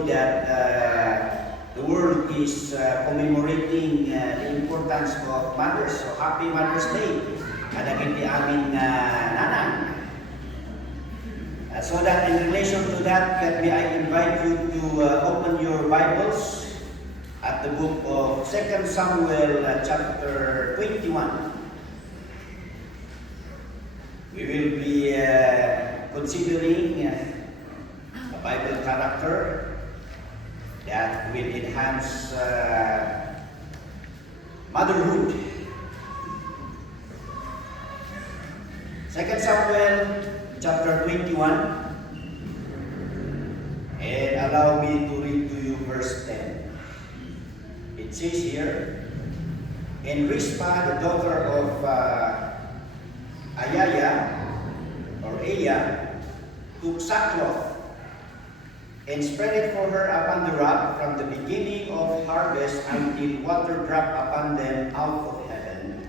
know that the world is commemorating the importance of mothers. So happy Mother's Day. Kadagiti aming nanang. So that in relation to that, may I invite you to open your Bibles at the book of 2 Samuel chapter 21. We will be considering a Bible character that will enhance motherhood. 2 Samuel chapter 21, and allow me to read to you verse 10. It says here, "And Rizpah, the daughter of Aya, took sackcloth and spread it for her upon the rock from the beginning of harvest until water dropped upon them out of heaven,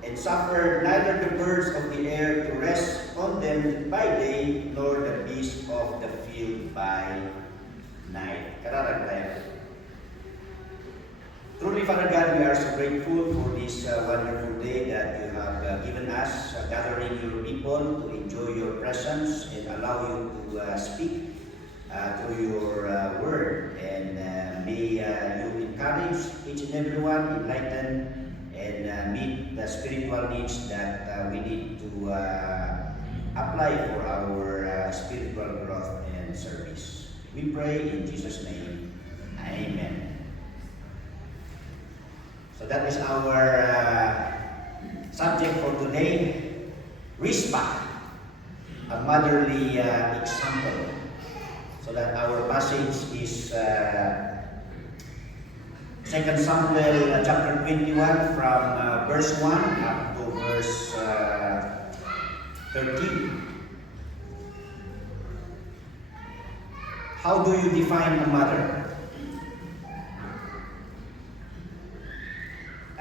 and suffered neither the birds of the air to rest on them by day, nor the beasts of the field by night." Kararag tayo. Truly, Father God, we are so grateful for this wonderful day that you have given us, gathering your people to enjoy your presence and allow you to speak through your word. And may you encourage each and every one, enlighten, and meet the spiritual needs that we need to apply for our spiritual growth and service. We pray in Jesus' name. Amen. So that is our subject for today, Rizpah, a motherly example. So that our passage is 2 Samuel chapter 21 from verse 1 up to verse 13. How do you define a mother?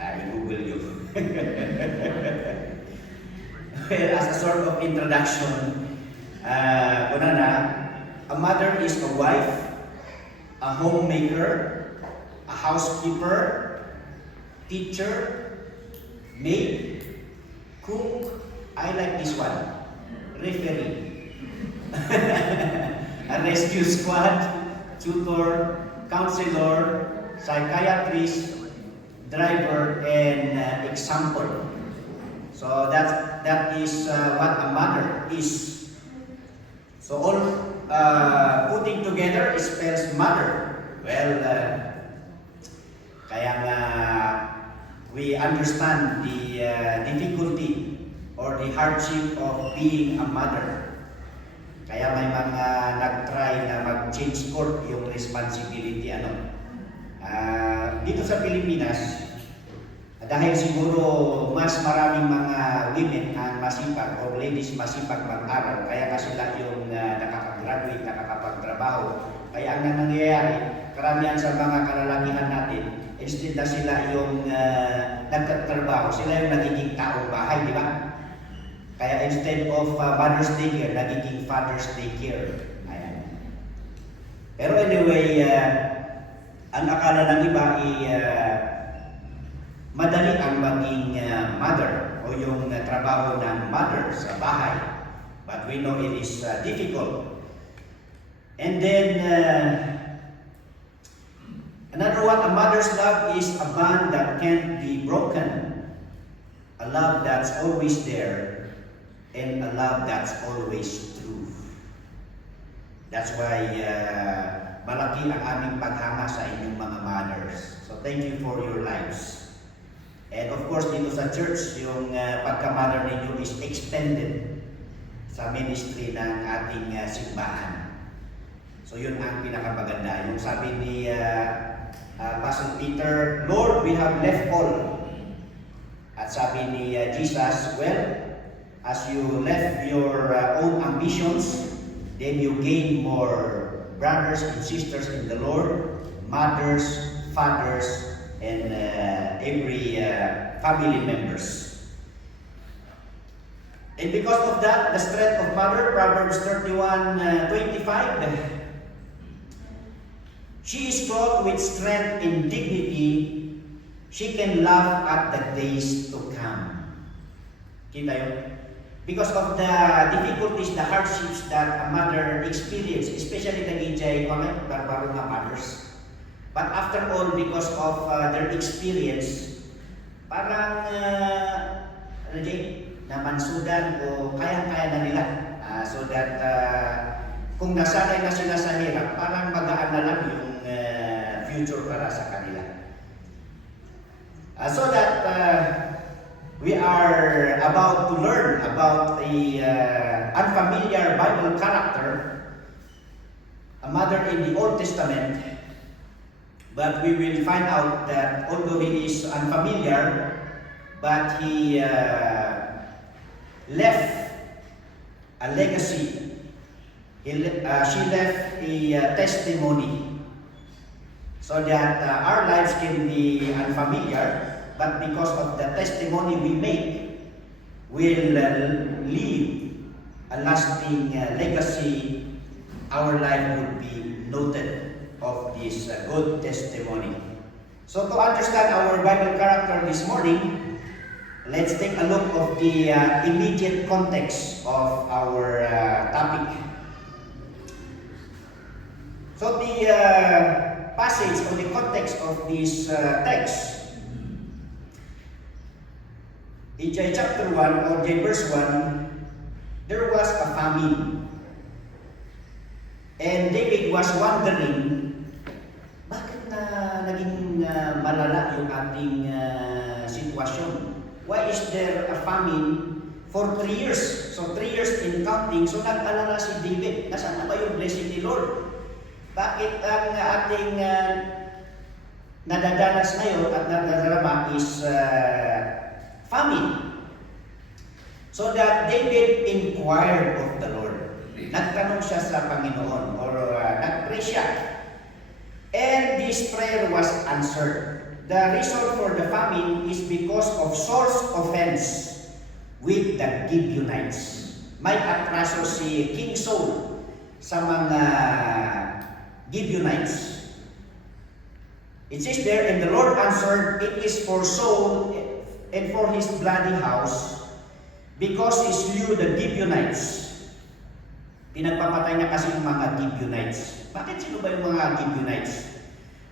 I-Google you. Well, as a sort of introduction, a mother is a wife, a homemaker, a housekeeper, teacher, maid, cook, I like this one, referee, a rescue squad, tutor, counselor, psychiatrist, driver, and example. So that is what a mother is. So all putting together spells mother. Well, kaya nga we understand the difficulty or the hardship of being a mother. Kaya may mga nag-try na mag-change court yung responsibility dito sa Pilipinas, dahil siguro mas maraming mga women ang masipag o ladies masipag mag-aral, kaya nga sila yung nakakagraduate, nakakapagtrabaho. Kaya ang nangyayari, karamihan sa mga kalalakihan natin, instead na sila yung nagtatrabaho, sila yung nagiging taong bahay, di ba? Kaya instead of mother's daycare, nagiging father's daycare. Ayan. Pero anyway, ang akala ng iba ay madali ang maging mother o yung trabaho ng mother sa bahay. But we know it is difficult. And then, another one, a mother's love is a bond that can't be broken. A love that's always there, and a love that's always true. That's why malaki ang aming paghanga sa inyong mga mothers. So thank you for your lives. And of course, dito sa church, yung pagka-mother ninyo is extended sa ministry ng ating simbahan. So yun ang pinakamaganda. Yung sabi ni Pastor Peter, "Lord, we have left all." At sabi ni Jesus, well, as you left your own ambitions, then you gain more brothers and sisters in the Lord, mothers, fathers, and every family members. And because of that, the strength of mother, Proverbs 31:25, She is clothed with strength and dignity. She can laugh at the days to come. Kita yun? Because of the difficulties, the hardships that a mother experiences, especially the gijay, barbaro nga mothers. But after all, because of their experience, parang namansudan o kayang-kaya na nila. So that kung nasanay na sila sa hirap, parang magaan na lang yung future para sa kanila. So that we are about to learn about a unfamiliar Bible character, a mother in the Old Testament, but we will find out that although he is unfamiliar, but he left a legacy. She left a testimony so that our lives can be unfamiliar, but because of the testimony we make, will leave a lasting legacy. Our life would be noted of this good testimony. So to understand our Bible character this morning, let's take a look of the immediate context of our topic. So the passage or the context of this text, in chapter 1 or verse 1, there was a famine. And David was wondering, bakit na naging malala yung ating sitwasyon? Why is there a famine for 3 years? So 3 years in counting, so nag-alala si David, nasaan na ba yung blessing ni Lord? Bakit ang ating nadadanas ngayon at nadadarama is famine? So that David inquired of the Lord. Nagtanong siya sa Panginoon or nag-pray siya. And this prayer was answered. The reason for the famine is because of Saul's offense with the Gibeonites. May atraso si King Saul sa mga Gibeonites. It says there, and the Lord answered, it is for Saul and for his bloody house, because he slew the Gibeonites. Pinagpapatay niya kasi yung mga Gibeonites. Bakit sino ba yung mga Gibeonites?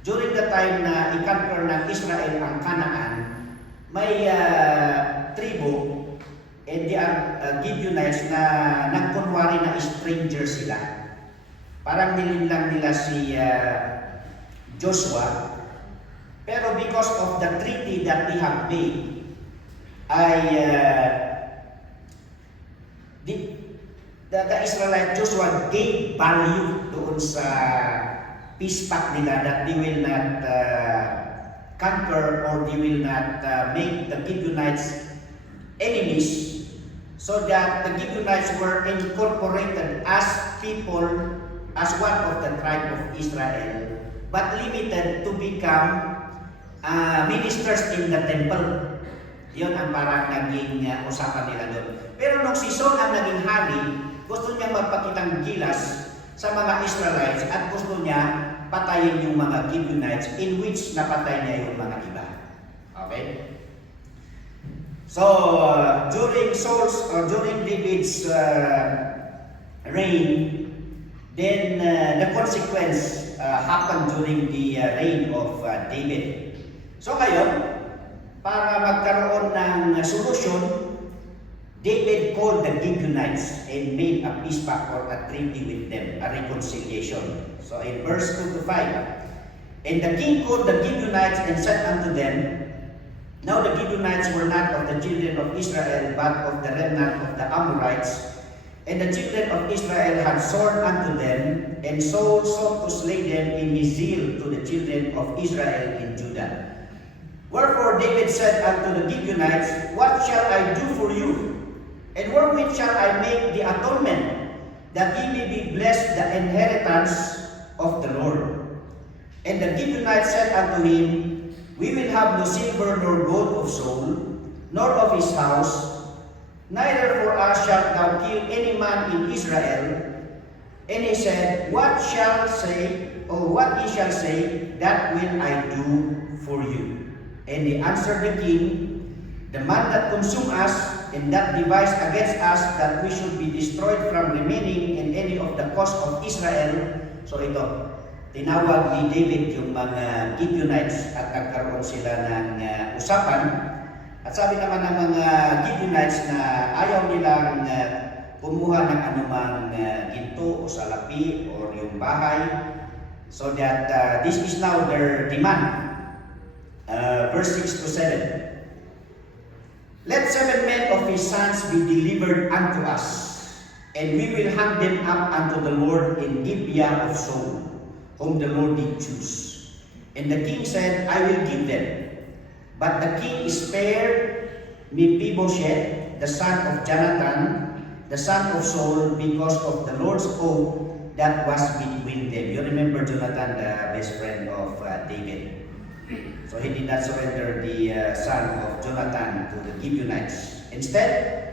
During the time na i-conquer ng Israel ang Canaan, may tribo, and they are Gibeonites na nagkunwari na stranger sila. Parang nilinlang nila si Joshua. Pero because of the treaty that they have made, the Israelite Joshua gave value doon sa peace pact nila that they will not conquer or they will not make the Gibeonites enemies, so that the Gibeonites were incorporated as people, as one of the tribe of Israel, but limited to become ministers in the temple. Yun ang parang naging usapan nila doon. Pero nung si Saul ang naging hari, gusto niya magpakitang gilas sa mga Israelites at gusto niya patayin yung mga Gibeonites, in which napatay niya yung mga iba. Okay? So, during David's reign, then the consequence happened during the reign of David. So ngayon, para magkaroon ng solusyon, David called the Gibeonites and made a peace pact or a treaty with them, a reconciliation. So in verse 2 to 5, and the king called the Gibeonites and said unto them, now the Gibeonites were not of the children of Israel, but of the remnant of the Amorites. And the children of Israel had sworn unto them, and Saul sought to slay them in his zeal to the children of Israel in Judah. Wherefore David said unto the Gibeonites, what shall I do for you? And wherewith shall I make the atonement, that ye may be blessed the inheritance of the Lord? And the Gibeonites said unto him, we will have no silver nor gold of Saul, nor of his house, neither for us shalt thou kill any man in Israel. And he said, what shall say "Oh, what ye shall say, that will I do for you." And they answered the king, "The man that consumed us, and that devised against us that we should be destroyed from remaining in any of the coast of Israel." So ito, tinawag ni David yung mga Gibeonites at nagkaroon sila ng usapan. At sabi naman ng mga Gibeonites na ayaw nilang kumuha ng anumang ginto o salapi o yung bahay. So that this is now their demand. Verse 6 to 7. "Let 7 men of his sons be delivered unto us, and we will hang them up unto the Lord in Gibeah of Saul, whom the Lord did choose." And the king said, "I will give them." But the king spared Mephibosheth, the son of Jonathan, the son of Saul, because of the Lord's oath that was between them. You remember Jonathan, the best friend of David. So he did not surrender the son of Jonathan to the Gibeonites. Instead,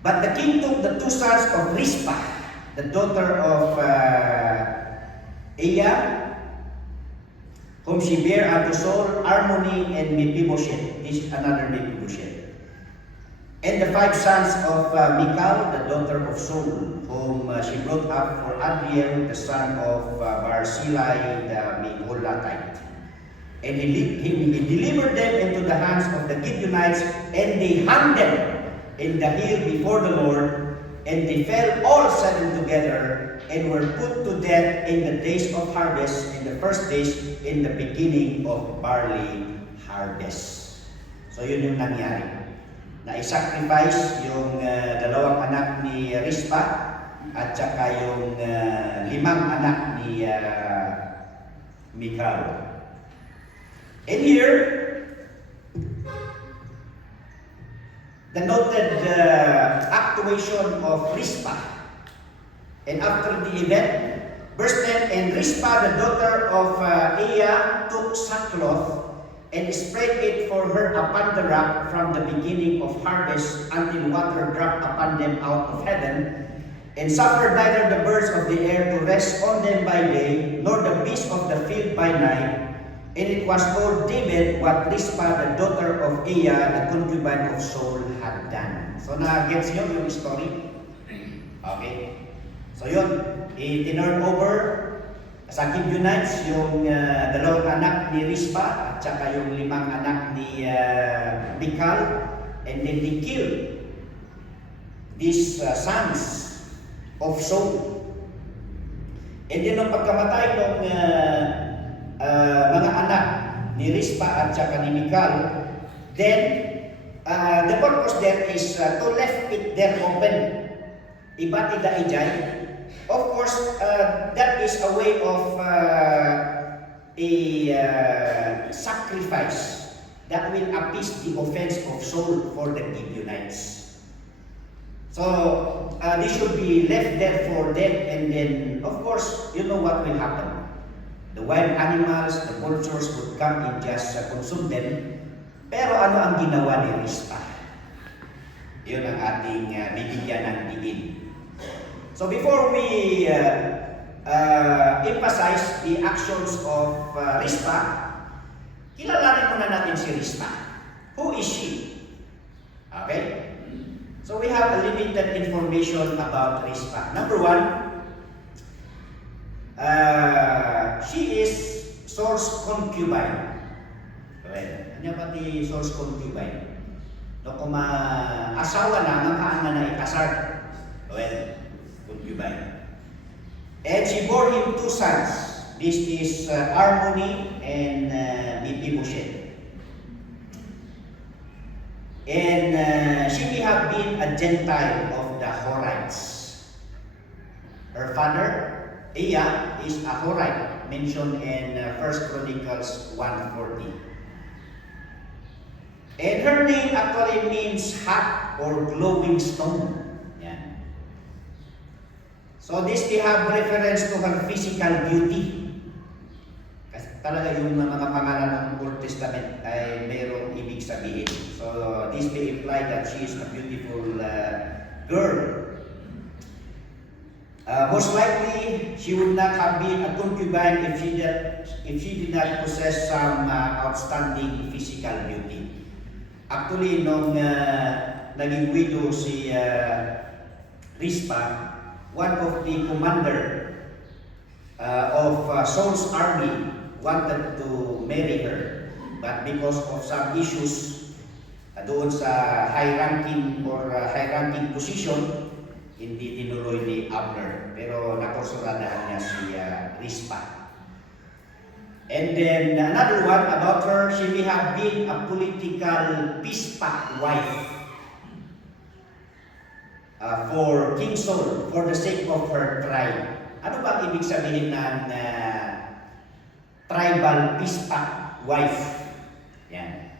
but the king took the 2 sons of Rizpah, the daughter of Aiah, whom she bare unto Saul, Armoni and Mephibosheth. This is another Mephibosheth. And the 5 sons of Michal, the daughter of Saul, whom she brought up for Adriel, the son of Barzillai, the Meholatite. And he delivered them into the hands of the Gibeonites, and they hung them in the hill before the Lord, and they fell all 7 together, and were put to death in the days of harvest, in the first days, in the beginning of barley harvest. So yun yung nangyari. Na-sacrifice yung 2 anak ni Rizpah, at saka yung 5 anak ni Michal. And here, the noted actuation of Rizpah. And after the event, verse 10, "And Rizpah, the daughter of Aiah, took sackcloth and spread it for her upon the rock from the beginning of harvest until water dropped upon them out of heaven, and suffered neither the birds of the air to rest on them by day, nor the beasts of the field by night. And it was told David what Rizpah, the daughter of Aiah, the concubine of Saul, had done." So na-gets nyo yung story? Okay. So yun, i-turn over sa Gibeonites yung 2 anak ni Rizpah at saka yung 5 anak ni Michal, and then they killed these sons of Saul. And then nung pagkamatay ng mga anak ni Rizpah at saka ni Michal, then the purpose there is to left it there open. Ibati da ijay. Of course, that is a way of a sacrifice that will appease the offense of Saul for the Gibeonites. So, they should be left there for them, and then, of course, you know what will happen. The wild animals, the vultures would come and just consume them. Pero ano ang ginawa ni Rizpah? Yun ang ating bibigyan ng diin. So before we emphasize the actions of Rizpah, kilalanin muna natin si Rizpah. Who is she? Okay? So we have a limited information about Rizpah. Number 1, she is Saul's concubine. Well, ano ba ti Saul's concubine? No, kung asawa na, makaanga na ikasar. Well, concubine. And she bore him 2 sons. This is Armoni and Mephibosheth. And she may have been a Gentile of the Horites. Her father, Aiah, is a Horite, mentioned in 1 Chronicles 1:40. And her name actually means hot or glowing stone. Yan. So this they have reference to her physical beauty. Kasi talaga yung mga pangalan ng Old Testament ay mayroong ibig sabihin. So this may imply that she is a beautiful girl. Most likely, she would not have been a concubine if she did not possess some outstanding physical beauty. Actually, nung naging widow si Rizpa, one of the commander of Saul's army wanted to marry her, but because of some issues doon sa high-ranking position, hindi tinuloy ni Abner, pero nakursuradahan niya si Rizpa. And then another one about her, she may have been a political peace-pact wife for King Saul for the sake of her tribe. Ano ba ang ibig sabihin ng tribal peace-pact wife? Yan.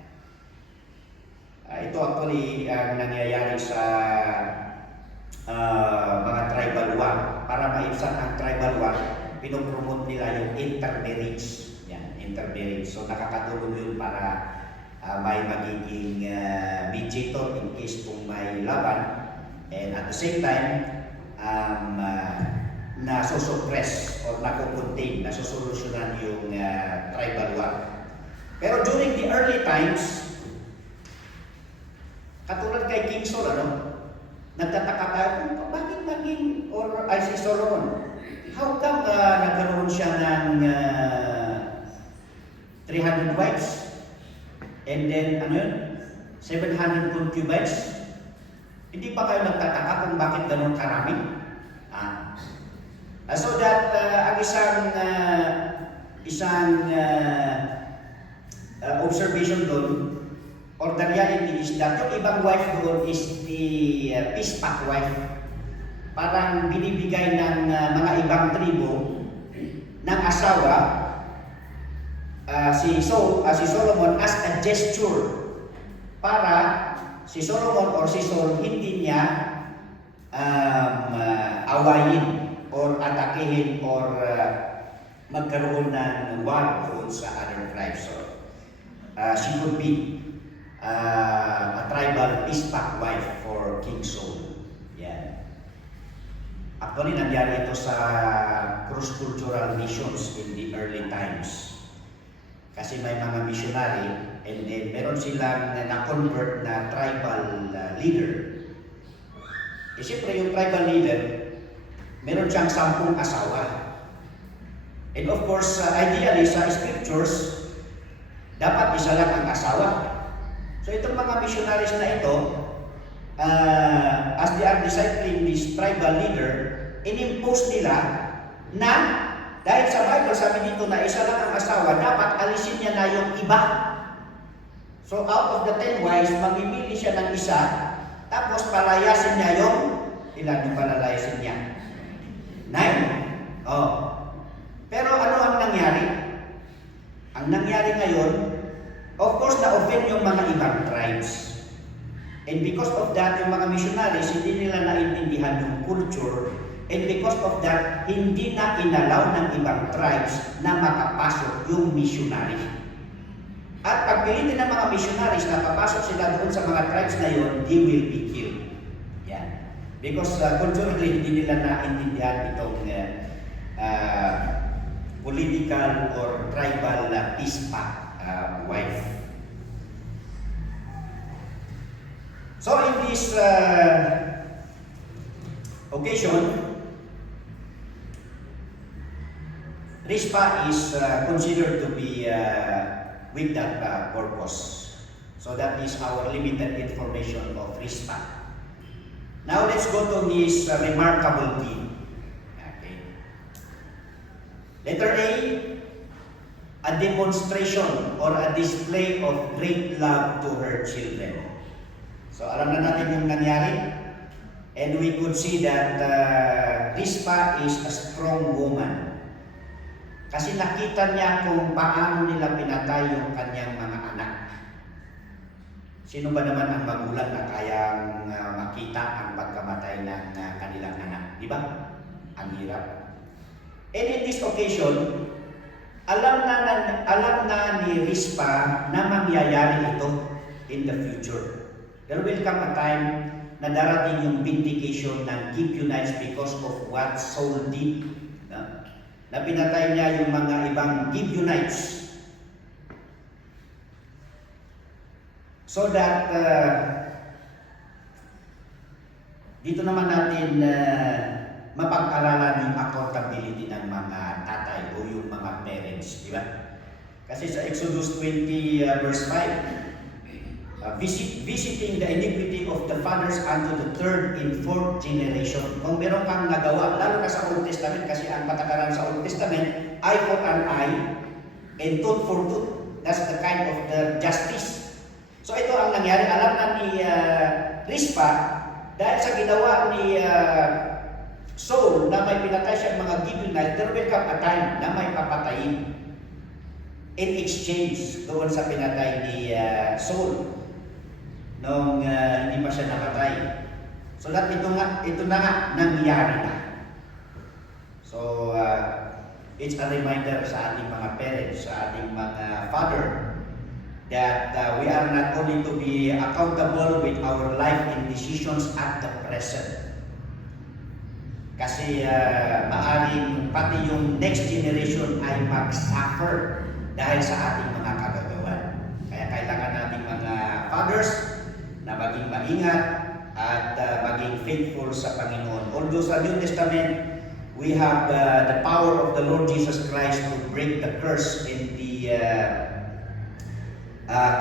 Ito actually ang nangyayari sa mga tribal war. Para maibsan ang tribal war, pinopromote nila yung intermarriage. Yan, intermarriage. So nakakatulong yun para may magiging mediator in case kung may laban. And at the same time, nasusuppress or nakukontain, nasusolusyonan yung tribal war. Pero during the early times, katulad kay King Saul, nagtataka tayo, bakit naging, or ay si Solomon, how come nagkaroon siya ng 300 wives? And then, 700 concubines? Hindi pa kayo nagtataka kung bakit ganun karami? So that ang isang observation doon, or the reality is that yung ibang wife doon is the peace pact wife. Parang binibigay ng mga ibang tribo ng asawa si Solomon as a gesture para si Solomon or si Saul hindi niya awayin or atakehin or magkaroon ng war doon sa other tribes. So, she could be a tribal peace pact wife for King Saul. Yan. Actually, nangyari ito sa cross-cultural missions in the early times. Kasi may mga missionary and then meron silang na-convert na tribal leader. Siyempre yung tribal leader, meron siyang 10 asawa. And of course, ideally sa scriptures, dapat isa lang ang asawa. So itong mga missionaries na ito, as they are discipling this tribal leader, inimpose nila na dahil sa Bible sabi dito na isa lang ang asawa, dapat alisin niya na yung iba. So out of the 10 wives, mamimili siya ng isa, tapos palayasin niya yung ilan yung palalayasin niya? 9. Pero ano ang nangyari? Ang nangyari ngayon, of course, na-offend yung mga ibang tribes. And because of that, yung mga missionaries, hindi nila naintindihan yung culture. And because of that, hindi na inalaw ng ibang tribes na makapasok yung missionary. At pagpilitin ng mga missionaries na papasok sila doon sa mga tribes na yun, they will be killed. Yan. Because culturally, hindi nila naintindihan itong political or tribal peace pact wife. So in this occasion, Rizpa is considered to be with that purpose. So that is our limited information of Rizpa. Now let's go to his remarkable deed. Okay. Letter A demonstration or a display of great love to her children. So alam na natin yung nangyari, and we could see that Rizpa is a strong woman. Kasi nakita niya kung paano nila pinatay yung kanyang mga anak. Sino ba naman ang magulang na kayang makita ang pagkamatay ng kanilang anak? Di ba? Ang hirap. And in this occasion, alam na ni Rizpa na mangyayari ito in the future. There will come a time na darating yung vindication ng Gibeonites because of what Saul did. Na pinatay niya yung mga ibang Gibeonites. So that dito naman natin mapag-aralan yung accountability ng mga tatay o yung mga parents, di ba? Kasi sa Exodus 20 verse 5, visiting the iniquity of the fathers unto the third and fourth generation. Kung meron kang nagawa, lalo na sa Old Testament, kasi ang patakaran sa Old Testament, eye for an eye and tooth for tooth. That's the kind of the justice. So ito ang nangyari. Alam na ni Rizpa, dahil sa ginawa ni Saul na may pinatay siyang mga Gibeonites, there will come a time na may papatayin in exchange doon sa pinatay ni Saul nung hindi pa siya namatay. So that ito na nga nangyari na. So it's a reminder sa ating mga parents, sa ating mga father, that we are not only to be accountable with our life and decisions at the present. Kasi maaring pati yung next generation ay mag-suffer dahil sa ating mga kagagawan. Kaya kailangan nating mga fathers na maging maingat at maging faithful sa Panginoon. Although sa New Testament, we have the power of the Lord Jesus Christ to break the curse and the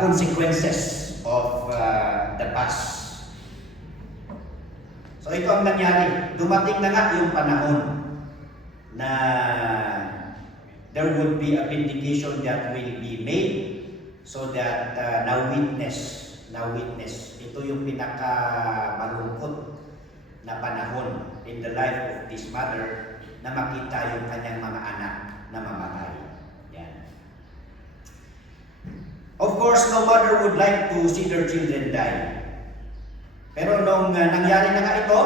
consequences of the past. So ito ang nangyari. Dumating na nga yung panahon na there would be a vindication that will be made so that na witness. Ito yung pinaka-malungkot na panahon in the life of this mother na makita yung kanyang mga anak na mamatay. Of course, no mother would like to see their children die. Pero nung nangyari na nga ito,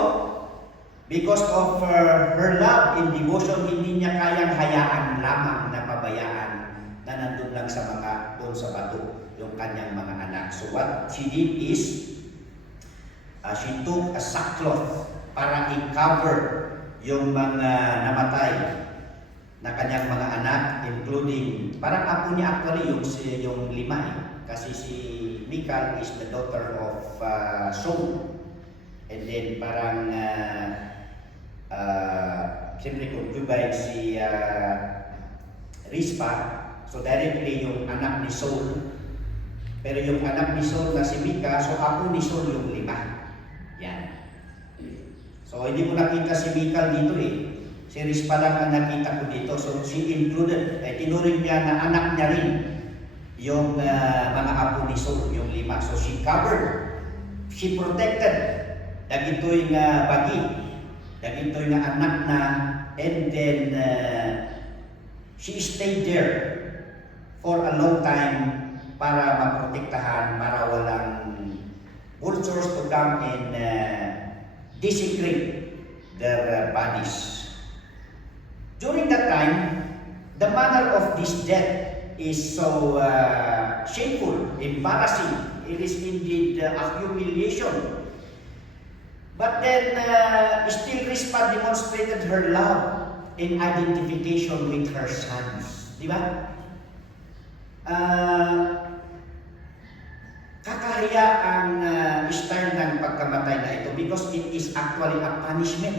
because of her love and devotion, hindi niya kayang hayaan lamang na pabayaan na nandun lang sa mga doon sa bato yung kanyang mga anak. So what she did is, she took a sackcloth para i-cover yung mga namatay na kanyang mga anak, including, parang apo niya actually yung lima kasi si Michal is the daughter of Saul, and then parang siyempre concubine si Rizpa, so directly yung anak ni Saul, pero yung anak ni Saul na si Mica, so apo ni Saul yung lima. Yan. So hindi ko nakita si Michal dito Si Rizpa lang ang nakita ko dito. So she included, tinuring niya na anak niya rin yung mga apo ni Saul, yung lima. So she covered, she protected dagitoy nga bagi, dagitoy nga anak na, and then she stayed there for a long time para maprotektahan, para walang vultures to come and desecrate their bodies. During that time, the manner of this death is so shameful, embarrassing. It is indeed a humiliation. But then, still Rizpa demonstrated her love in identification with her sons. Di ba? Kakahiya ang style ng pagkamatay na ito because it is actually a punishment.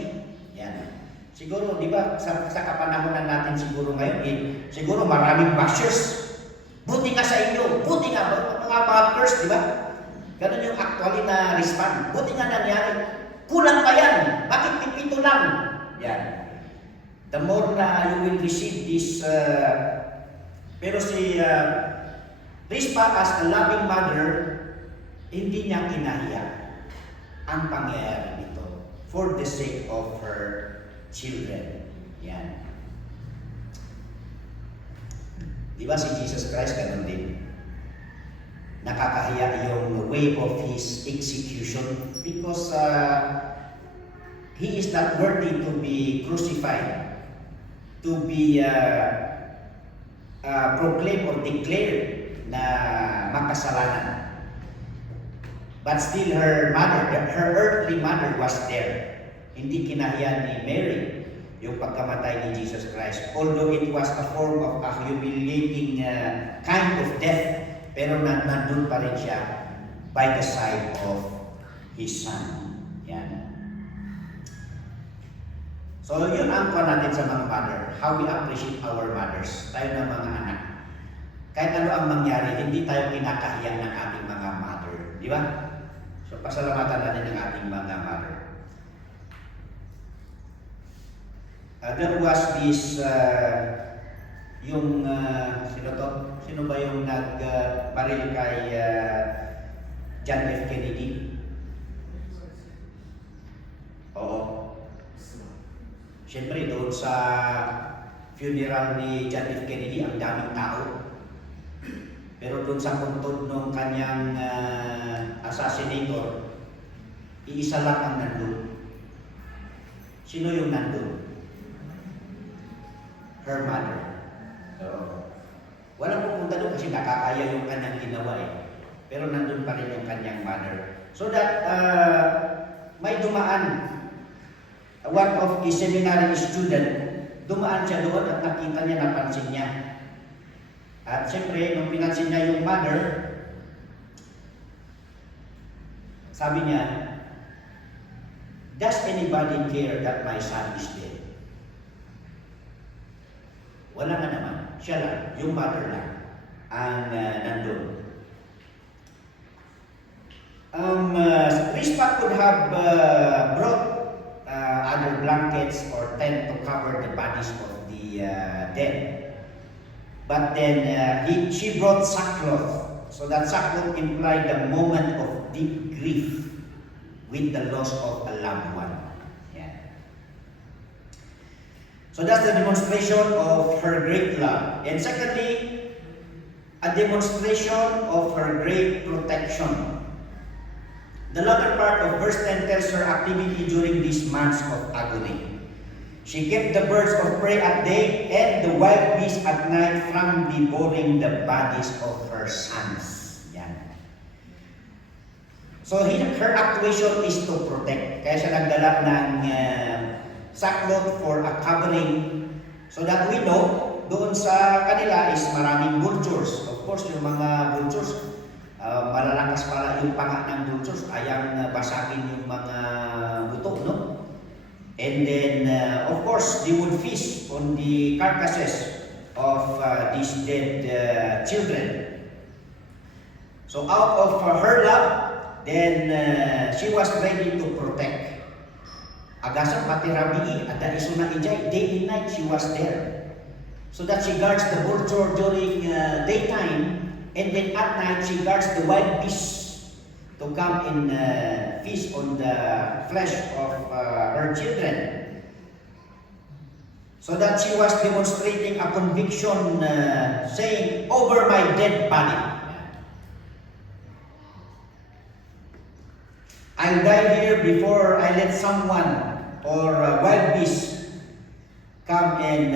Yan. Siguro, di ba, sa kapanahonan natin siguro ngayon, siguro maraming bashers. Buti nga sa inyo, buti nga, mga curse, di ba? Ganun yung actually na respond. Buti nga nangyari. Kulang pa yan. Bakit pipito lang? Yan. The more na you will receive this, pero si Rizpa as a loving mother, hindi niya kinahiya ang pangyayari nito for the sake of her children. Yan. Di ba si Jesus Christ ganun din? Nakakahiya yung way of His execution because He is not worthy to be crucified, to be proclaimed or declared na makasalanan. But still her mother, her earthly mother was there. Hindi kinahiyan ni Mary yung pagkamatay ni Jesus Christ. Although it was a form of a humiliating kind of death, pero nandun pa rin siya by the side of His Son. Yan. So yun ang kuha natin sa mga mother. How we appreciate our mothers. Tayo na mga anak. Kahit ano ang mangyari, hindi tayo kinakahiyang ng ating mga mother. Di ba? So pasalamatan natin ng ating mga mother. There was this, sino to? Sino ba yung nagbaril kay John F. Kennedy? Oo. Siyempre, doon sa funeral ni John F. Kennedy, ang daming tao. Pero doon sa puntod ng kanyang assassinator, iisa lang ang nandun. Sino yung nandun? Her mother. Walang pupunta doon kasi nakakaya yung kanyang ginawa eh. Pero nandun pa rin yung kanyang mother. So that may dumaan, one of the seminary student, dumaan siya doon at nakita niya, napansin niya. At siyempre, nung pinansin niya yung mother, sabi niya, does anybody care that my son is dead? Wala na naman. Siya lang, yung mother lang, ang nandun. Rispa could have brought other blankets or tent to cover the bodies of the dead. But then she brought sackcloth. So that sackcloth implied the moment of deep grief with the loss of a loved one. So that's the demonstration of her great love. And secondly, a demonstration of her great protection. The latter part of verse 10 tells her activity during these months of agony. She kept the birds of prey at day and the wild beasts at night from devouring the bodies of her sons. Yan. So her actuation is to protect. Kaya siya nagdala ng sackcloth for a covering, so that we know doon sa kanila is maraming vultures. Of course, yung mga vultures, malalakas pala yung panga ng vultures, ayang basagin yung mga buto, no? And then, of course, they would feast on the carcasses of these dead children. So out of her love, then she was ready to protect. Agasan pati rabii, ada iso na ijay, day and night she was there. So that she guards the vulture during daytime, and then at night she guards the wild beasts to come and feast on the flesh of her children. So that she was demonstrating a conviction saying, over my dead body. I'll die here before I let someone or wild beasts come and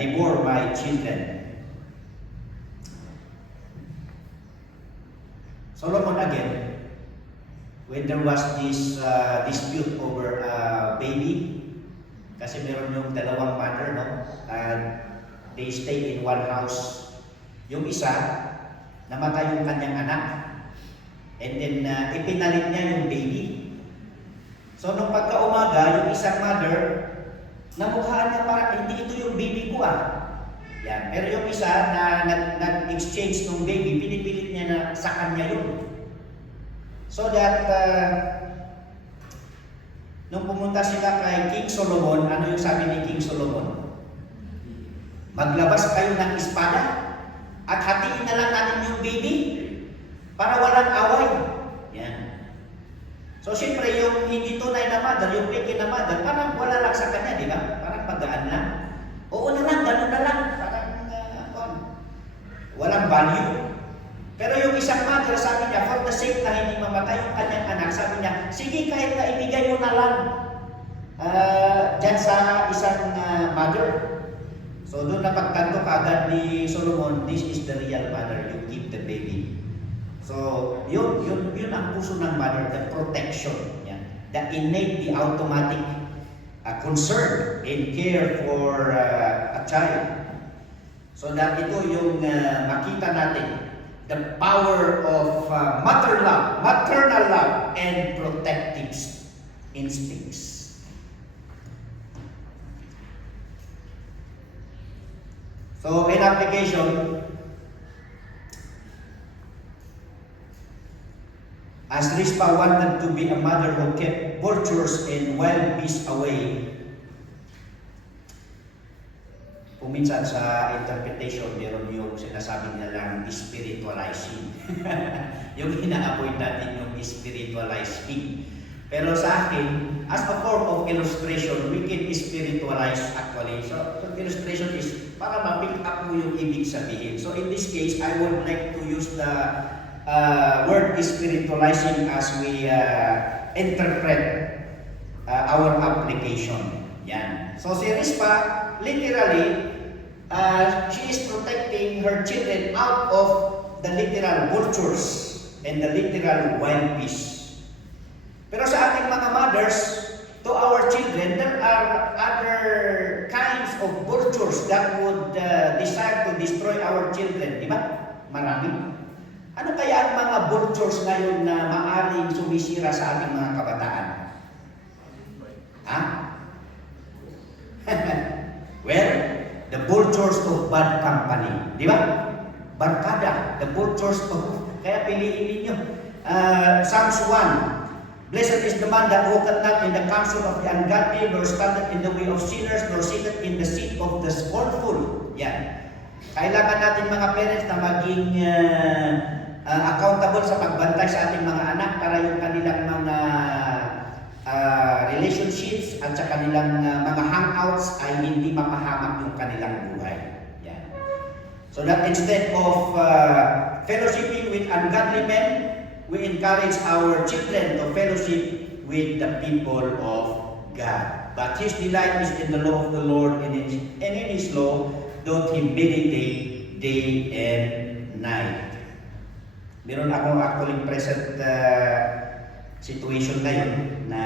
devour my children. Solomon again, when there was this dispute over a baby, kasi meron yung dalawang mother, no? They stay in one house. Yung isa, namatay yung kanyang anak. And then, ipinalit niya yung baby. So, nung pagka-umaga, yung isang mother, namukhaan niya para, hindi ito yung baby ko Yan. Pero yung isa na nag-exchange ng baby, pinipilit niya na sa kanya yun. So that, nung pumunta sila kay King Solomon, ano yung sabi ni King Solomon? Maglabas kayo ng espada at hatiin na lang natin yung baby para walang away. Yan. So, siyempre, yung hindi tunay na mother, yung fake na mother, parang wala lang sa kanya, di ba? Parang pagaan lang. Oo na lang, gano'n na lang. Parang, walang value. Pero yung isang mother, sabi niya, for the sake na hindi mamatay yung kanyang anak, sabi niya, sige, kahit na ibigay mo na lang dyan sa isang mother. So, doon na pagtanto kagad ni Solomon, this is the real mother, you keep the baby So, yun ang puso ng mother, the protection. Yan. The innate, the automatic concern and care for a child. So that ito yung makita natin, the power of maternal love, and protective instincts. So in application, as Rispa wanted to be a mother who kept vultures and wild beasts away, kung minsan sa interpretation, meron yung sinasabi nilang spiritualizing. Yung ina-avoid natin yung spiritualizing. Pero sa akin, as a form of illustration, we can spiritualize actually. So illustration is para ma-pick up mo yung ibig sabihin. So in this case, I would like to use the word spiritualizing as we interpret our application. Yan. So si Rispa, literally, she is protecting her children out of the literal vultures and the literal wild beasts. Pero sa ating mga mothers, to our children, there are other kinds of vultures that would desire to destroy our children. Di ba? Marami. Ano kaya ang mga vultures ngayon na maaaring sumisira sa ating mga kabataan? Ha? Well, the vultures of bad company. Di ba? Barkada. The vultures of... Kaya piliin ninyo. Psalms 1. Blessed is the man that walketh not in the counsel of the ungodly, nor standeth in the way of sinners, nor sitteth in the seat of the scornful. Yan. Kailangan natin mga parents na maging accountable sa pagbantay sa ating mga anak para yung kanilang mga relationships at sa kanilang mga hangouts ay hindi mapahamak yung kanilang buhay. Yan. So that instead of fellowshipping with ungodly men, we encourage our children to fellowship with the people of God. But his delight is in the law of the Lord, and in his law doth he meditate day and night. Meron ako actually present situation ngayon na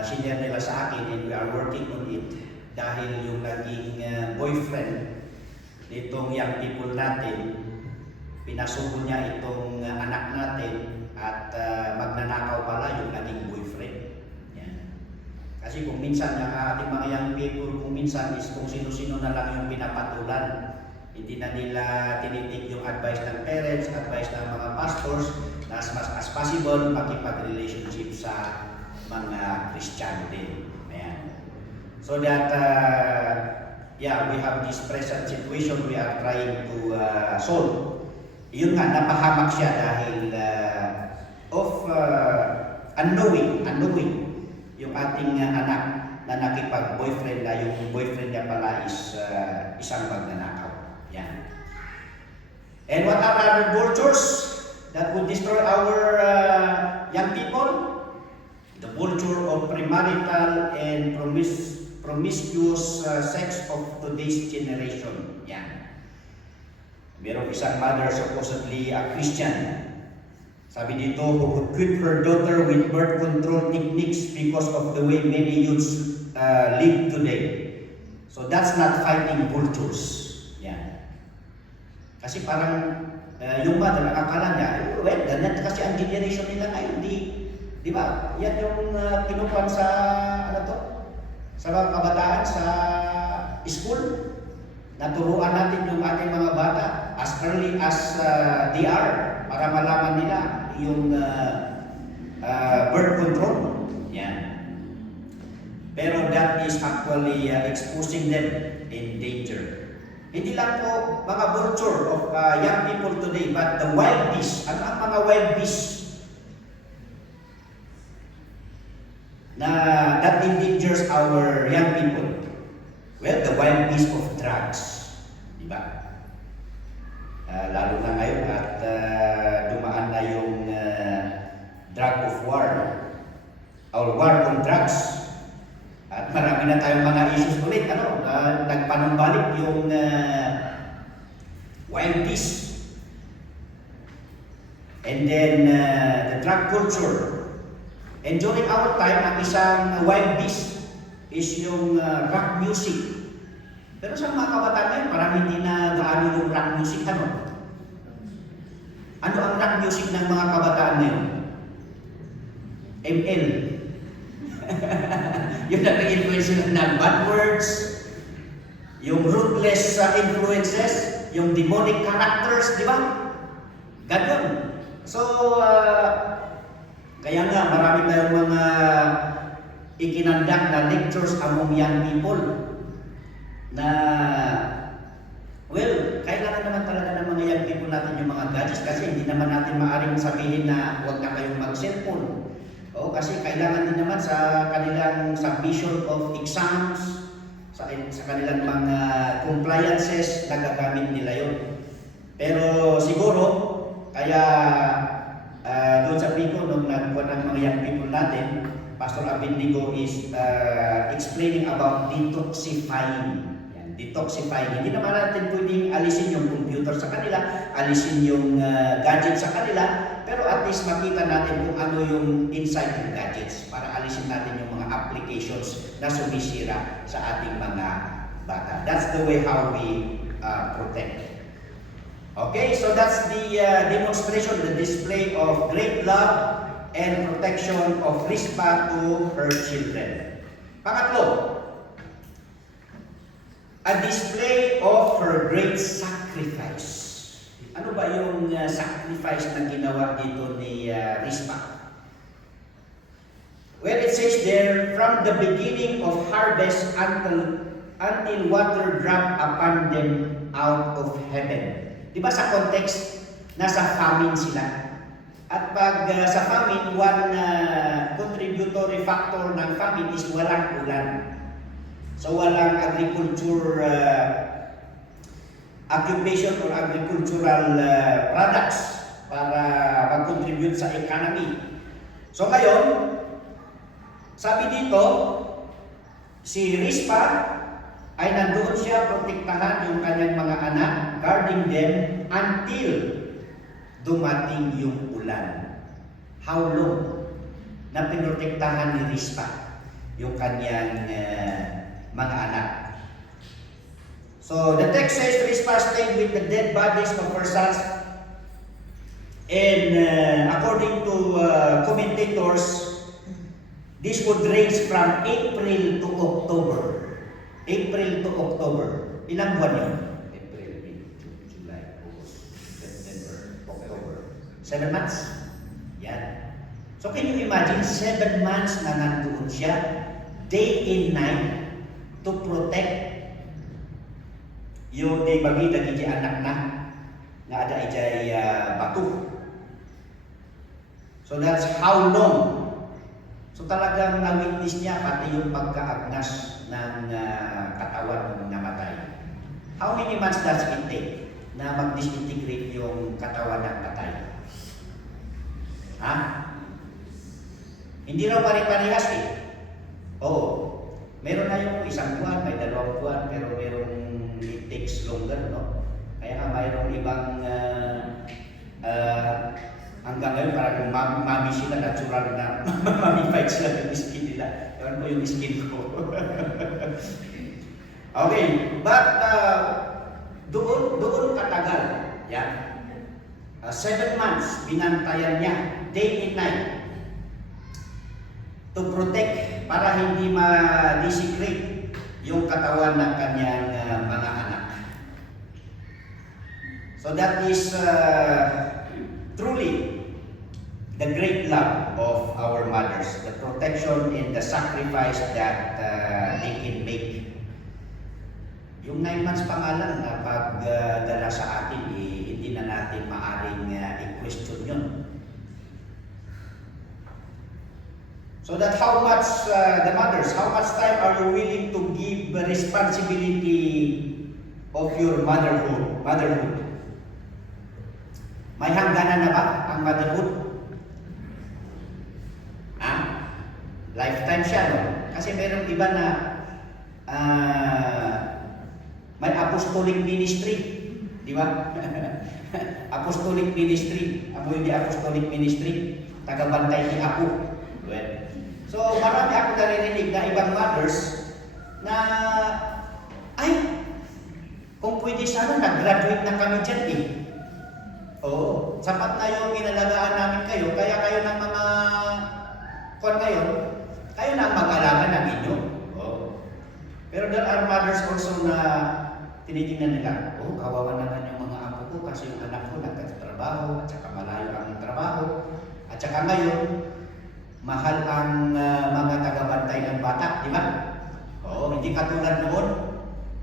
senior nila sa akin, and we are working on it dahil yung naging boyfriend nitong young people natin, pinasuko niya itong anak natin at magnanakaw pala yung naging boyfriend. Yan. Kasi kung minsan yung ating mga young people, kung minsan is kung sino-sino na lang yung pinapatulan. Hindi na nila tinitik yung advice ng parents, advice ng mga pastors na as much as possible makipag-relationship sa mga Christian din. Ayan. So that we have this present situation we are trying to solve. Yun nga, napahamak siya dahil of unknowing yung ating anak na nakipag-boyfriend na yung boyfriend niya pala is isang magnanakaw. Yan. And what are other vultures that would destroy our young people? The vulture of premarital and promiscuous sex of today's generation. Yan. Merong isang mother, supposedly a Christian. Sabi dito, who would equip her daughter with birth control techniques because of the way many youths live today. So that's not fighting vultures. Yan. Kasi parang yung mother, akala niya, well, ganyan kasi ang generation nila ngayon. Di ba? Yan yung pinupan sa, sa mga kabataan sa school. Naturuan natin yung ating mga bata as early as they are para malaman nila yung birth control. Yan. Pero that is actually exposing them in danger. Hindi lang po mga vulture of young people today, but the wild beasts. Ano ang mga wild beasts na that endangers our young people? Well, the wild beast of drugs. Diba? Lalo na ngayon at dumaan na yung drug of war or war on drugs. At marami na tayong mga issues ulit. Nagpanumbalik yung wild beast. And then the drug culture. And during our time, ang isang wild beast is yung rock music. Pero sa mga kabataan ngayon, parang hindi na gaano yung rock music. Ano ang rock music ng mga kabataan ngayon? ML. Yung nag-influence ng bad words, yung ruthless influences, yung demonic characters, di ba? Ganun. So, kaya nga marami tayong mga ikinandak na lectures among young people na, well, kailangan naman talaga ng mga young people natin yung mga gadgets kasi hindi naman natin maaaring sabihin na huwag na kayong mag-cellphone. O, kasi kailangan din naman sa kanilang submission of exams, sa kanilang mga compliances, nagagamit nila yun. Pero siguro, kaya doon sa people, nung nagkuha ng mga young people natin, Pastor Abednego is explaining about detoxifying. Yan, detoxifying. Hindi naman natin pwedeng alisin yung computer sa kanila, alisin yung gadget sa kanila, pero at least makita natin kung ano yung inside ng gadgets para alisin natin yung mga applications na sumisira sa ating mga bata. That's the way how we protect. Okay, so that's the demonstration, the display of great love and protection of Rispa to her children. Pangatlo, a display of her great sacrifice. Ano ba yung sacrifice na ginawa dito ni Rispa? Well, it says there, from the beginning of harvest until water drop upon them out of heaven. Di ba sa context, nasa famine sila. At pag sa famine, one contributory factor ng famine is walang ulan. So walang agriculture occupation or agricultural products para mag-contribute sa economy. So ngayon, sabi dito, si Rispa ay nandoon siya protektahan yung kanyang mga anak, guarding them until dumating yung ulan. How long na pinotektahan ni Rispa yung kanyang mga anak? So the text says Rispa stayed with the dead bodies of her sons, and according to commentators, this would range from April to October. April to October. Ilang buwan yun? April, May, June, July, August, September, October. 7 months? Yan. So can you imagine, 7 months na nandoon siya, day and night, to protect yung di bagi dagiti anak na nga ada ijay batu. So that's how long. So talagang na-witness niya pati yung pagkaagnas ng katawan ng namatay. How many months does it take na mag-disintegrate yung katawan ng patay? Ha? Hindi raw pare-parehas eh. Oo. Meron na yung 1 buwan, may 2 buwan, pero merong it takes longer, no? Kaya nga mayroong ibang hanggang ngayon parang mami sila, natural na mamified sila yung skin nila. Ewan ko yung skin ko. Okay, but doon katagal. Yeah. 7 months, binantayan niya, day and night, to protect para hindi ma-desecrate yung katawan ng kanyang mga anak. So that is truly the great love of our mothers, the protection and the sacrifice that they can make. Yung 9 months pa nga lang na pagdala sa atin, hindi na natin maaring i-question yun. So that how much, the mothers, how much time are you willing to give the responsibility of your motherhood? May hangganan na ba ang motherhood? Lifetime siya, no? Kasi meron iba na may apostolic ministry, di ba? Apostolic ministry. Ako hindi apostolic ministry. Tagabantay ni Apo. Well, so marami ako naririnig na ibang mothers na ay, kung pwede sana, nag-graduate na kami dyan eh. Oo, sapat na yung inalagaan namin kayo, kaya kayo ng mga kung ngayon, kayo na ang mag-alaga ng inyo. Oo. Pero there are mothers also na tinitingnan nila, oh, kawawa naman yung mga apo ko kasi yung anak ko nagtatrabaho at saka malayo ang trabaho. At saka ngayon, mahal ang mga tagabantay ng bata, di ba? Oo, hindi katulad noon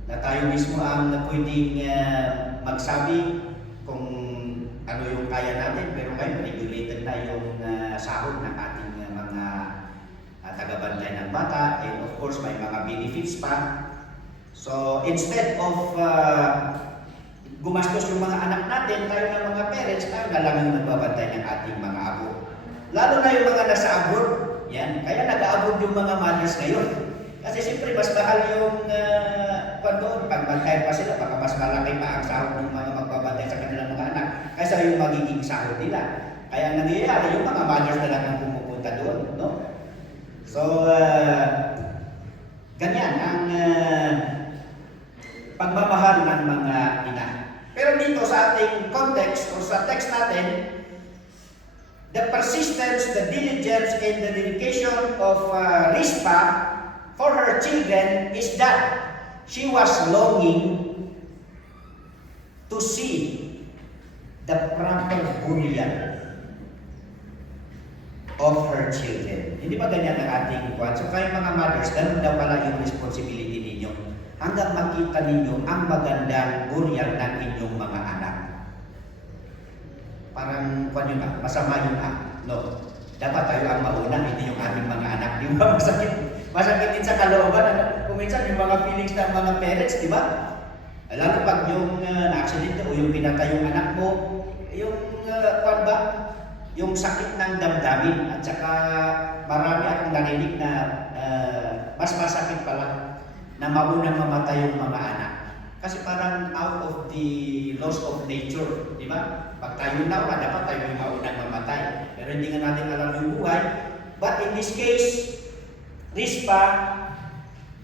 na tayo mismo ang pwedeng magsabi kung ano yung kaya natin, pero ngayon regulated na yung sahod ng ating mga tagabantay ng bata, and of course may mga benefits pa. So instead of gumastos yung mga anak natin, tayo ng mga parents, tayo na lang yung nagbabantay ng ating mga apo. Lalo na yung mga nasa abroad, yan. Kaya nag-aabroad yung mga mothers ngayon. Kasi siyempre mas mahal yung pagbantay pa sila, baka mas malaki pa ang sahod ng mga magbabantay sa kanilang mga anak kaysa yung magiging sahod nila. Kaya nangyayari yung mga mothers na lang ang pumupunta doon, no? So, ganyan ang pagmamahal ng mga ina. Pero dito sa ating context o sa text natin, the persistence, the diligence, and the dedication of Rizpah for her children is that she was longing to see the proper burial of her children. Hindi ba ganyan ang ating kwan? So kayo mga mothers, ganun daw pala yung responsibility ninyo. Hanggang makita ninyo ang magandang burial ng inyong mga anak. Parang kwan yun ba? Masama yun no? Dapat tayo ang mauna, hindi yung ating mga anak. Di ba? Masakit din sa kalooban. Kung minsan yung mga feelings ng mga parents, di ba? Lalo pag yung na-accident o yung pinatay yung anak mo, yung yung sakit ng damdamin at saka marami akong narinig na mas masakit pala na maunang mamatay yung mga anak. Kasi parang out of the laws of nature, di ba? Pag tayo nawa, dapat tayo yung maunang mamatay. Pero hindi nga natin alam yung buhay. But in this case, Rizpah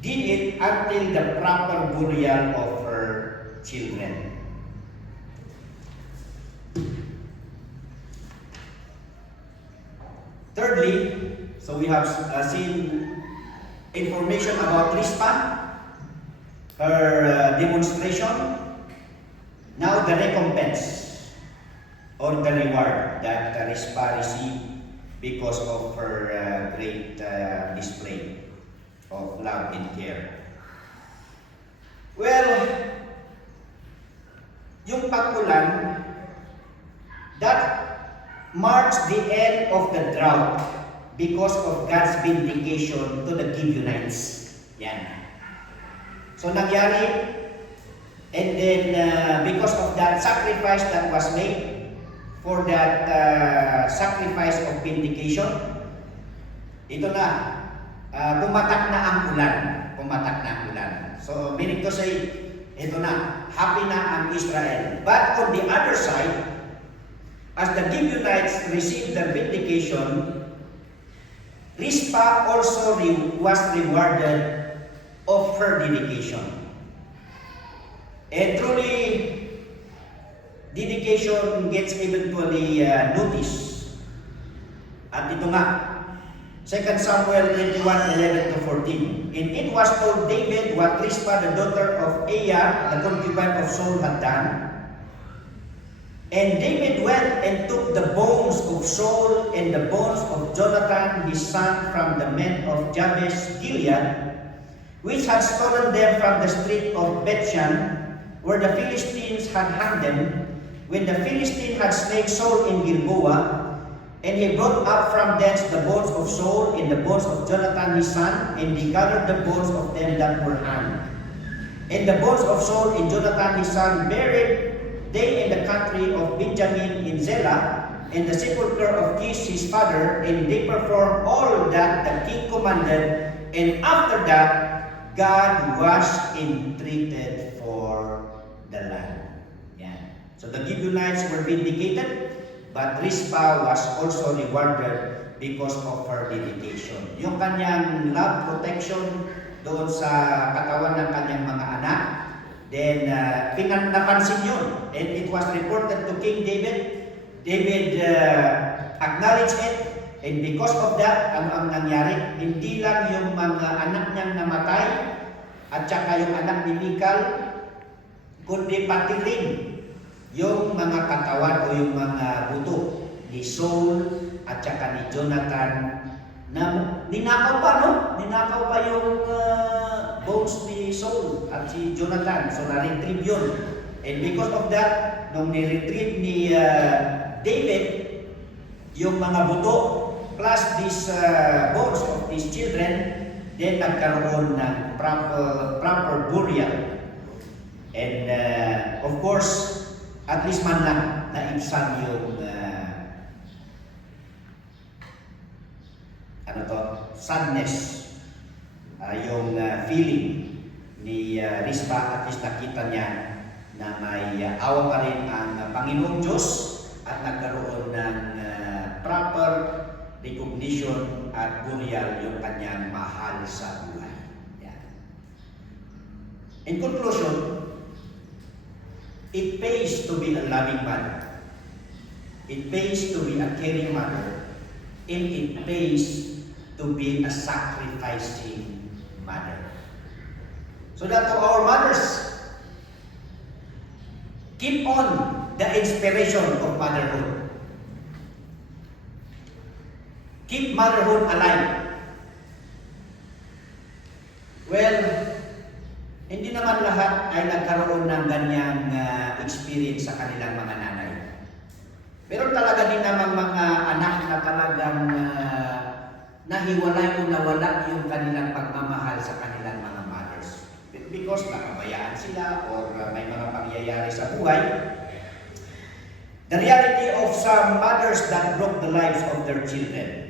did it until the proper burial of her children. Thirdly, so we have seen information about Rizpah, her demonstration. Now the recompense or the reward that Rizpah received because of her great display of love and care. Well, yung pag-ulan, that marks the end of the drought because of God's vindication to the Gibeonites. Yan. So nangyari, and then because of that sacrifice that was made, for that sacrifice of vindication, ito na, pumatak na ang ulan. Pumatak na ang ulan. So, meaning to say, ito na, happy na ang Israel. But on the other side, as the Gibeonites received their vindication, Rizpah also was rewarded of her dedication. And truly, dedication gets eventually noticed. At ito nga, 2 Samuel 21:11-14. And it was told David what Rizpah, the daughter of Aiah, the concubine of Saul, had done. And David went and took the bones of Saul and the bones of Jonathan his son from the men of Jabesh Gilead, which had stolen them from the street of Bethshan, where the Philistines had hung them, when the Philistine had slain Saul in Gilboa. And he brought up from thence the bones of Saul and the bones of Jonathan his son, and he gathered the bones of them that were hung. And the bones of Saul and Jonathan his son buried they in the country of Benjamin in Zelah, in the sepulchre of Kish his father, and they performed all that the king commanded. And after that, God was entreated for the land. Yan. So the Gibeonites were vindicated, but Rizpah was also rewarded because of her dedication. Yung kanyang love protection doon sa katawan ng kanyang mga anak, then napansin yun. And it was reported to King David. David acknowledged it. And because of that, ano ang nangyari? Hindi lang yung mga anak niyang namatay at saka yung anak ni Michal, kundi pati rin yung mga katawan o yung mga buto ni Saul at saka ni Jonathan na ninakaw pa, no? Ninakaw pa yung bones ni Saul at si Jonathan. So na-retrieve yun. And because of that, nung ni-retrieve ni David yung mga buto plus these bones of these children, then nagkaroon ng proper burial. And of course, at least man lang naibsan yung sadness, yung feeling ni Rizpah. At least nakita niya na may awa pa rin ang Panginoong Diyos at nagkaroon ng proper recognition at burial yung kanyang mahal sa buhay. Yeah. In conclusion, it pays to be a loving mother. It pays to be a caring mother. And it pays to be a sacrificing mother. So that to our mothers, keep on the inspiration of motherhood. Keep motherhood alive. Well, hindi naman lahat ay nagkaroon ng ganyang experience sa kanilang mga nanay. Pero talaga din namang mga anak na talagang nahiwalay o nawala yung kanilang pagmamahal sa kanilang mga mothers. Because nakabayaan sila or may mga pangyayari sa buhay. The reality of some mothers that broke the lives of their children.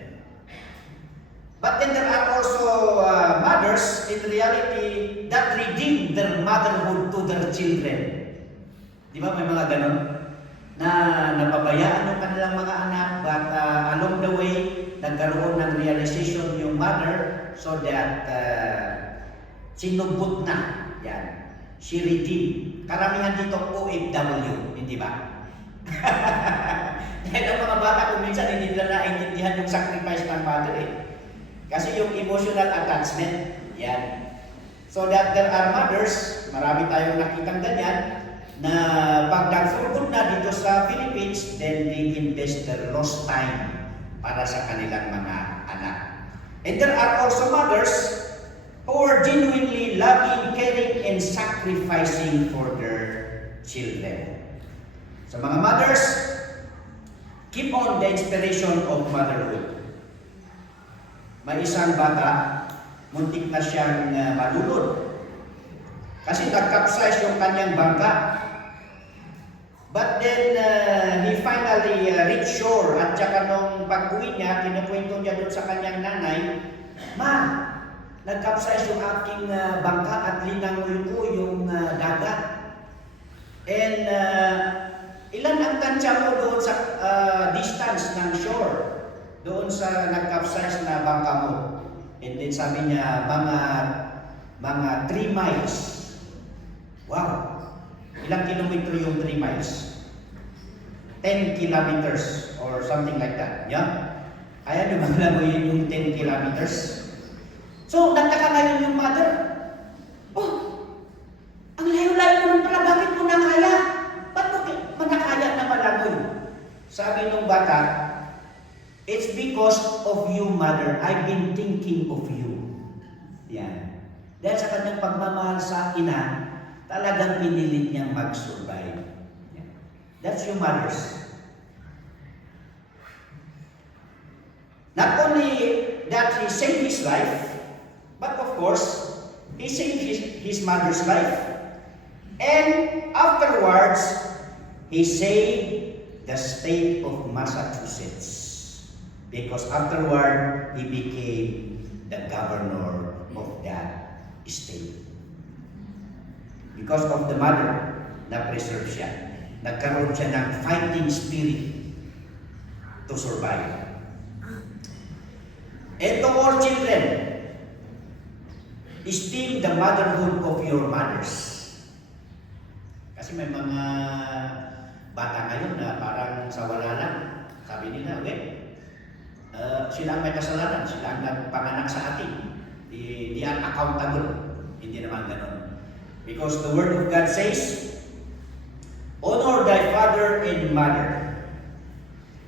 But then there are also mothers in reality that redeem their motherhood to their children. Di ba may mga ganon? Na napabayaan ng kanilang mga anak, but along the way, nagkaroon ng realization yung mother so that sinubot na. Yan. She redeemed. Karamihan dito OFW, hindi ba? Dahil ang mga bata kung minsan hindi nila naintindihan yung sacrifice ng mother eh. Kasi yung emotional attachment, yan. So that there are mothers, marami tayong nakitang ganyan, na pag nag-forgood na dito sa Philippines, then they invest their lost time para sa kanilang mga anak. And there are also mothers who are genuinely loving, caring, and sacrificing for their children. So mga mothers, keep on the inspiration of motherhood. May isang bata, muntik na siyang malulod. Kasi nag-capsize yung kanyang bangka. But then, he finally reached shore. At saka nung pag-uwi niya, kinukwento niya doon sa kanyang nanay, "Ma, nag-capsize yung aking bangka at linangoy ko yung dagat. And ilan ang tansya mo doon sa distance ng shore? Doon sa nag-capsize na bangka mo?" And then sabi niya, mga 3 miles. Wow! Ilang kilometro yung 3 miles? 10 kilometers or something like that. Yeah? Kaya nyo mo yung 10 kilometers? So, nagtaka ngayon yung mother. Oh, ang layo-layo naman pala. Bakit mo nakaya? Ba't mo nakaya na malangoy? Sabi nung bata, "It's because of you, mother. I've been thinking of you." Yan. Dahil sa kanyang pagmamahal sa ina, talagang pinilit niyang mag-survive. Yan. That's your mothers. Not only that he saved his life, but of course, he saved his mother's life. And afterwards, he saved the state of Massachusetts. Because afterward, he became the governor of that state. Because of the mother na preserve siya. nagkaroon siya ng fighting spirit to survive. And to all children, esteem the motherhood of your mothers. Kasi may mga bata ngayon na parang sa wala lang. Sabi nila, sila ang may kasalanan, sila ang nagpanganak sa atin. Di unaccountable. Hindi naman ganun. Because the Word of God says, honor thy father and mother,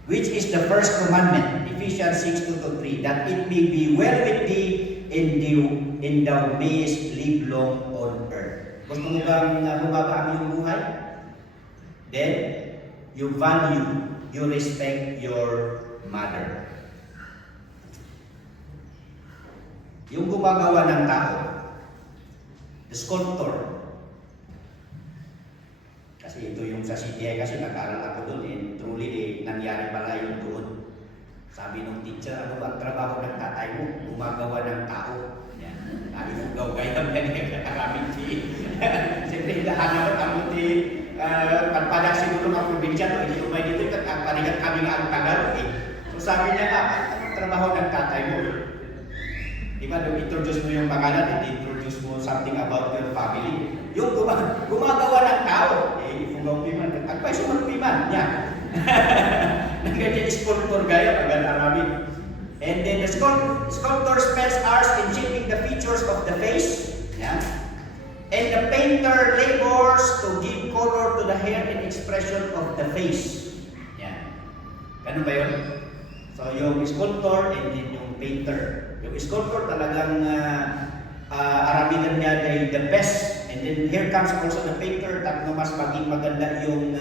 which is the first commandment, Ephesians 6:2-3, that it may be well with thee and thou mayest live long on earth. Gusto mo bang bumaba ang iyong buhay? Then, you value, you respect your mother. Yung gumagawa ng tao, the sculptor. Kasi ito yung sa CTI kasi nag-aral ako doon and truly nangyari pala yung doon. Sabi nung teacher, ano ba ang trabaho ng tatay mo? Gumagawa ng tao. Yan. Nabifugaw kayo ng karaming ti. Siyempre, lahat naman kami ti pagpadak siguro ng probinsya to. Hindi umay dito, panigat kami nga ang Tagalog eh. So sabi niya anong trabaho ng tatay mo? Diba, nung introduce mo yung pangalan, and introduce mo something about your family. Yung gumagawa ng tao, ifugaw piman, agpay sumat piman, yan. Nagkaya sculptor gaya, pag-Arabic. And then the sculptor spends hours in shaping the features of the face, yan. And the painter labors to give color to the hair and expression of the face. Yan. Ganun ba yun? So yung sculptor and then yung painter. Yung sculptor talagang Arabigan niya ay the best. And then here comes also the painter, tatlo mas maging maganda yung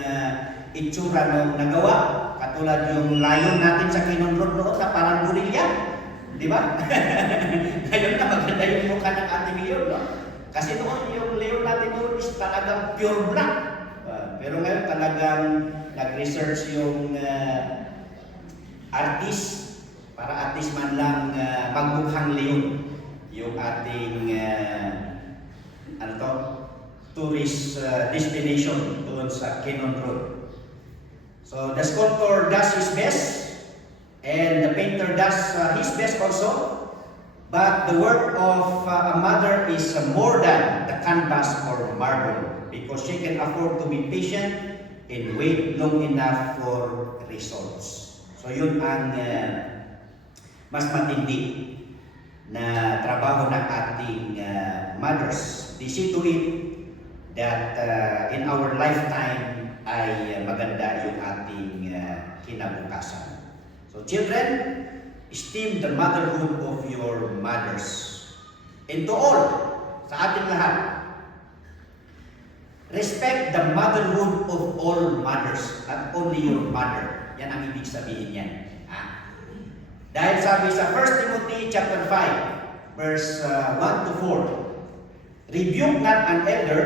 itsura ng nagawa. Katulad yung lion natin sa kinunrod noon na parang gorilla. Di ba? Ngayon na maganda yung mukha ng ating leon. No? Kasi noon yung leon natin noon is talagang pure black. Pero ngayon talagang nag-research yung artist para at least man lang magmukhang leon yung ating tourist destination doon sa Cannon Road. So the sculptor does his best and the painter does his best also, but the work of a mother is more than the canvas or marble because she can afford to be patient and wait long enough for results. So yun ang mas matindi na trabaho ng ating mothers. They see to it that in our lifetime ay maganda yung ating kinabukasan. So children, esteem the motherhood of your mothers. And to all, sa ating lahat, respect the motherhood of all mothers, not only your mother. Yan ang ibig sabihin yan. Dahil sabi sa 1 Timothy chapter 5, verse 1-4, rebuke not an elder,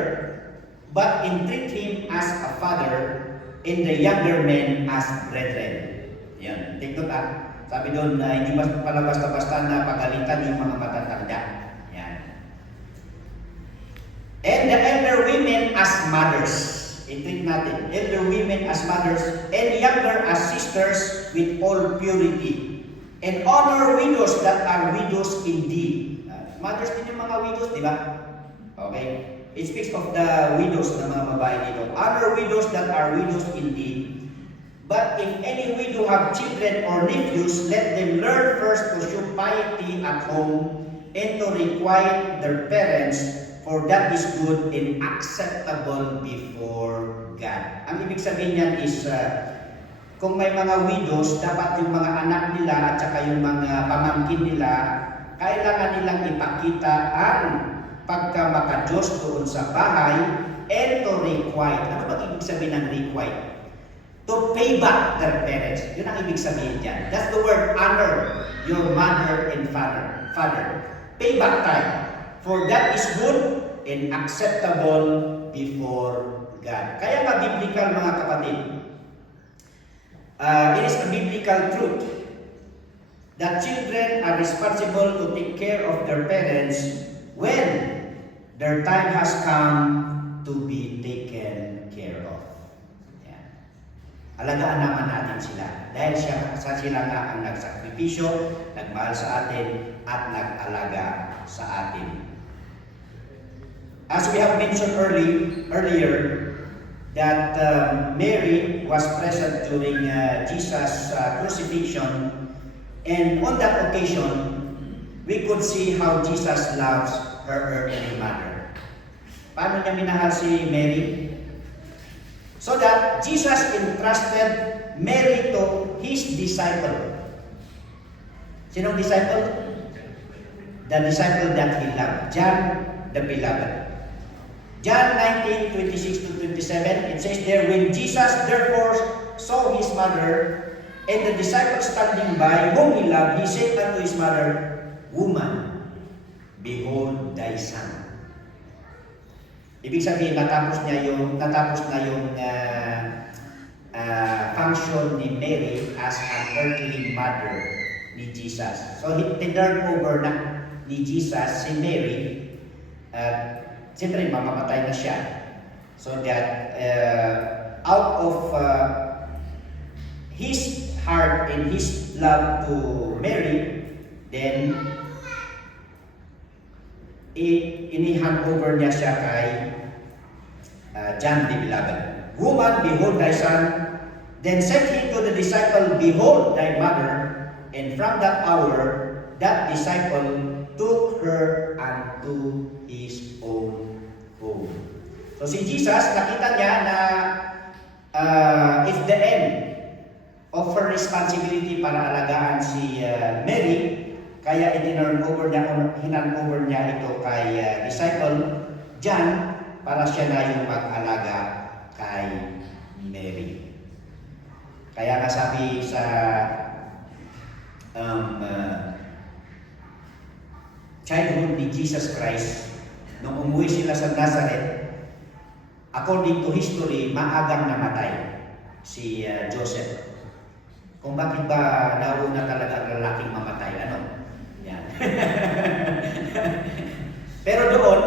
but entreat him as a father, and the younger men as brethren. Yan, take note Sabi doon na hindi pala basta-basta na pagalitan yung mga matatanda. Yan. And the elder women as mothers. I-treat natin. Elder women as mothers, and younger as sisters with all purity. And honor widows that are widows indeed. Mothers din yung mga widows, di ba? Okay. It speaks of the widows na mga babae dito. Honor widows that are widows indeed. But if any widow have children or nephews, let them learn first to show piety at home and to requite their parents, for that is good and acceptable before God. Ang ibig sabihin niyan is, kung may mga widows, dapat yung mga anak nila at saka yung mga pamangkin nila, kailangan nilang ipakita ang pagkamakadiyos doon sa bahay and to requite. Ano ba ibig sabihin ng requite? To pay back their parents. Yun ang ibig sabihin dyan. That's the word, honor your mother and father. Pay back time. For that is good and acceptable before God. Kaya nga biblical mga kapatid, it is a biblical truth that children are responsible to take care of their parents when their time has come to be taken care of. alagaan naman natin sila. Dahil sila nga ang nagsakripisyo, nagmahal sa atin, at nag-alaga sa atin. As we have mentioned earlier, that Mary was present during Jesus' crucifixion, and on that occasion, we could see how Jesus loves her earthly mother. Paano niya minahal si Mary? So that Jesus entrusted Mary to his disciple. Sinong disciple? The disciple that he loved, John the Beloved. John 19:26-27, it says there, when Jesus therefore saw his mother and the disciple standing by, whom he loved, he said unto his mother, Woman, behold thy son. Ibig sabihin, natapos na yung function ni Mary as an earthly mother ni Jesus. So, tinurn over na ni Jesus si Mary, siyempre mamamatay na siya. So that out of his heart and his love to Mary, then inihan over niya siya kay John the Beloved. Woman, behold thy son. Then said he to the disciple, Behold thy mother. And from that hour, that disciple took her unto his own home. So si Jesus, nakita niya na it's the end of her responsibility para alagaan si Mary, kaya hinan over niya ito kay disciple John para siya na yung mag-alaga kay Mary. Kaya nasabi sa childhood ni Jesus Christ, nung umuwi sila sa Nazareth, according to history, maagang namatay si Joseph. Kung bakit ba nauna talaga ang lalaking mamatay? Ano? Yan. Pero doon,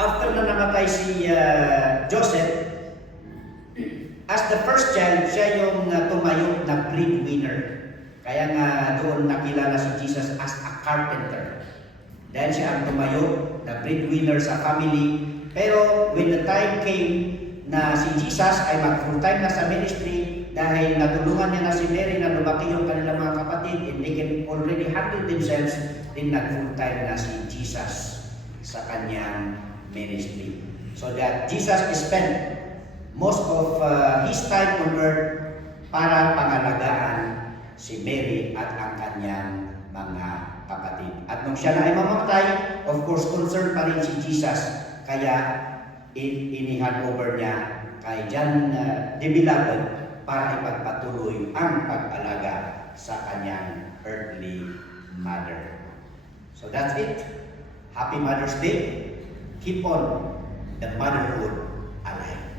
after na namatay si Joseph, as the first child, siya yung tumayo na breadwinner. Kaya nga doon nakilala si Jesus as a carpenter. Dahil siya ang tumayo na breadwinner sa family. Pero when the time came na si Jesus ay mag-full time na sa ministry, dahil natulungan niya na si Mary na lumaki yung kanilang mga kapatid and they can already handle themselves, din nag-full time na si Jesus sa kanyang ministry. So that Jesus spent most of his time on earth para pangalagaan si Mary at ang kanyang mga kapatid. At nung siya na ay mamamatay, of course, concerned pa rin si Jesus. Kaya inihan over niya kay John the Beloved para ipagpatuloy ang pag-alaga sa kanyang earthly mother. So that's it. Happy Mother's Day. Keep on the motherhood alive.